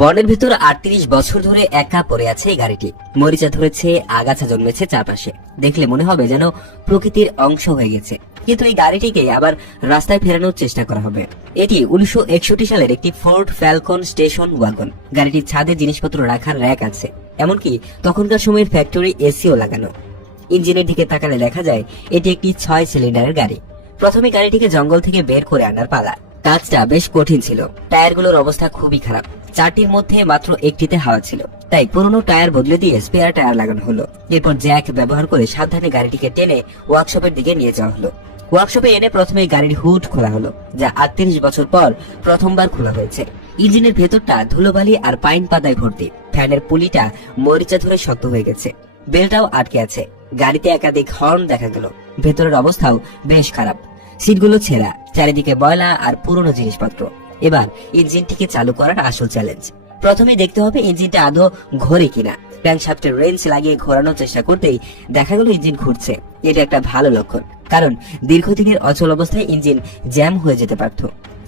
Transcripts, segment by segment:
বনের ভিতর ৩৮ বছর ধরে একা পড়ে আছে এই গাড়িটি। মরিচা ধরেছে, আগাছা জন্মেছে চারপাশে, দেখলে মনে হবে যেন প্রকৃতির অংশ হয়ে গেছে। কিন্তু এই গাড়িটিকে আবার রাস্তায় ফেরানোর চেষ্টা করা হবে। এটি 1961 সালের একটি ফোর্ড ফ্যালকন স্টেশন ওয়াগন। গাড়িটির ছাদে জিনিসপত্র রাখার র‍্যাক আছে, এমনকি তখনকার সময়ের ফ্যাক্টরি এসিও লাগানো। ইঞ্জিনের দিকে তাকালে দেখা যায় এটি একটি 6 সিলিন্ডারের গাড়ি। প্রথমে গাড়িটিকে জঙ্গল থেকে বের করে আনার পালা। কাজটা বেশ কঠিন ছিল। টায়ারগুলোর অবস্থা খুবই খারাপ, 4টির মধ্যে মাত্র একটিতে হাওয়া ছিল, তাই পুরনো টায়ার বদলে দিয়ে স্পেয়ার টায়ার লাগানো হলো। এরপর জ্যাক ব্যবহার করে সাবধানে গাড়িটিকে টেনে ওয়ার্কশপের দিকে নিয়ে যাওয়া হলো। ওয়ার্কশপে এনে প্রথমে গাড়ির হুড খোলা হলো, যা 38 বছর পর প্রথমবার খোলা হয়েছে। ইঞ্জিনের ভেতরটা ধুলোবালি আর পাইন পাতায় ভর্তি। ফ্যানের পুলিটা মরিচা ধরে শক্ত হয়ে গেছে, বেলটাও আটকে আছে। গাড়িতে একাধিক হর্ন দেখা গেল। ভেতরের অবস্থাও বেশ খারাপ, সিটগুলো ছেঁড়া, চারিদিকে ময়লা আর পুরনো জিনিসপত্র। এবার ইঞ্জিনটিকে চালু করার আসল চ্যালেঞ্জ। প্রথমে দেখতে হবে ইঞ্জিনটা আদৌ ঘোরে কিনা। ক্র্যাঙ্কশ্যাফটের রেঞ্চ লাগিয়ে ঘোরানোর চেষ্টা করতেই দেখা গেল ইঞ্জিন ঘুরছে। এটা একটা ভালো লক্ষণ, কারণ দীর্ঘদিনের অচল অবস্থায় ইঞ্জিন জ্যাম হয়ে যেতে পারত।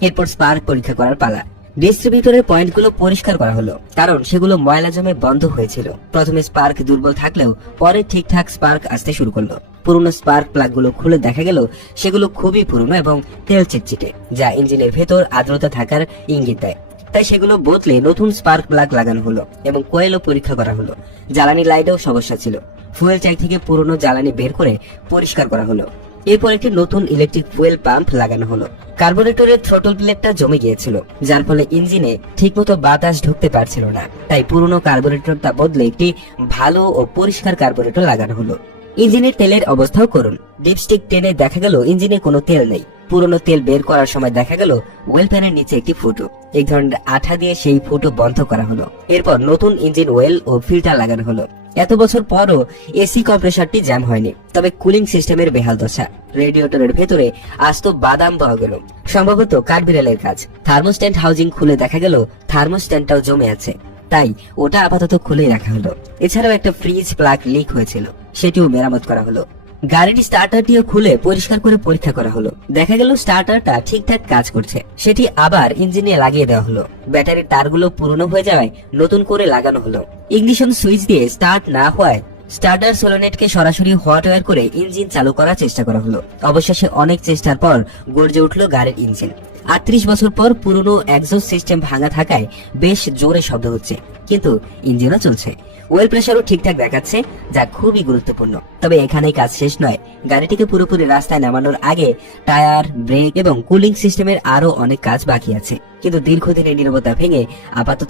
এরপর স্পার্ক পরীক্ষা করার পালা। ডিস্ট্রিবিউটরের পয়েন্টগুলো পরিষ্কার করা হলো, কারণ সেগুলো ময়লা জমে বন্ধ হয়েছিল। প্রথমে স্পার্ক দুর্বল থাকলেও পরে ঠিকঠাক স্পার্ক আসতে শুরু করলো। পুরনো স্পার্ক প্লাগগুলো খুলে দেখা গেল সেগুলো খুবই পুরনো এবং তেল চিটচিটে, যা ইঞ্জিনের ভেতর আর্দ্রতা থাকার ইঙ্গিত দেয়। তাই সেগুলো বদলে নতুন স্পার্ক প্লাগ লাগানো হলো এবং কোয়েলও পরীক্ষা করা হলো। জ্বালানি লাইটেও সমস্যা ছিল। ফুয়েল ট্যাঙ্ক থেকে পুরনো জ্বালানি বের করে পরিষ্কার করা হলো। এরপর একটি নতুন ইলেকট্রিক ফুয়েল পাম্প লাগানো হলো। কার্বোরেটরের থ্রোটল প্লেটটা জমে গিয়েছিল, যার ফলে ইঞ্জিনে ঠিকমতো বাতাস ঢুকতে পারছিল না। তাই পুরনো কার্বোরেটরটা বদলে একটি ভালো ও পরিষ্কার কার্বোরেটর লাগানো হলো। ইঞ্জিনের তেলের অবস্থাও করুন। ডিপস্টিক টেনে দেখা গেল ইঞ্জিনে কোনো তেল নেই। পুরনো তেল বের করার সময় দেখা গেল ওয়েল প্যানের নিচে একটি ফুটো। এক ধরনের আঠা দিয়ে সেই ফুটো বন্ধ করা হলো। এরপর নতুন ইঞ্জিন ওয়েল ও ফিল্টার লাগানো হলো। এত বছর পরও এসি কম্প্রেসারটি জ্যাম হয়নি, তবে কুলিং সিস্টেমের বেহাল দশা। রেডিয়েটরের ভেতরে আস্ত বাদাম পাওয়া গেল, সম্ভবত কাঠবিড়ালের কাজ। থার্মোস্ট্যান্ড হাউজিং খুলে দেখা গেল থার্মোস্ট্যান্ডটাও জমে আছে, তাই ওটা আপাতত খুলেই রাখা হলো। এছাড়াও একটা ফ্রিজ প্লাগ লিক হয়েছিল, সেটিও মেরামত করা হলো। গাড়িটি স্টার্টারটিও খুলে পরিষ্কার করে পরীক্ষা করা হলো। দেখা গেল স্টার্টারটা ঠিকঠাক কাজ করছে। সেটি আবার ইঞ্জিনে লাগিয়ে দেওয়া হলো। ব্যাটারির তারগুলো পুরনো হয়ে যাওয়ায় নতুন করে লাগানো হলো। ইগনিশন সুইচ দিয়ে স্টার্ট না হওয়ায় স্টার্টার সোলোনেটকে সরাসরি হট ওয়্যার করে ইঞ্জিন চালু করার চেষ্টা করা হলো। অবশেষে অনেক চেষ্টার পর গর্জে উঠলো গাড়ির ইঞ্জিন। 38 বছর পর পুরনো এক্সস্ট সিস্টেম ভাঙা থাকায় বেশ জোরে শব্দ হচ্ছে, কিন্তু ইঞ্জিনও চলছে। ওয়েল প্রেসারও ঠিকঠাক দেখাচ্ছে, যা খুবই গুরুত্বপূর্ণ। তবে এখানেই কাজ শেষ নয়। গাড়িটিকে পুরোপুরি রাস্তায় নামানোর আগে টায়ার, ব্রেক এবং কুলিং সিস্টেমের আরো অনেক কাজ বাকি আছে। কিন্তু দীর্ঘদিনের নীরবতা ভেঙে আপাতত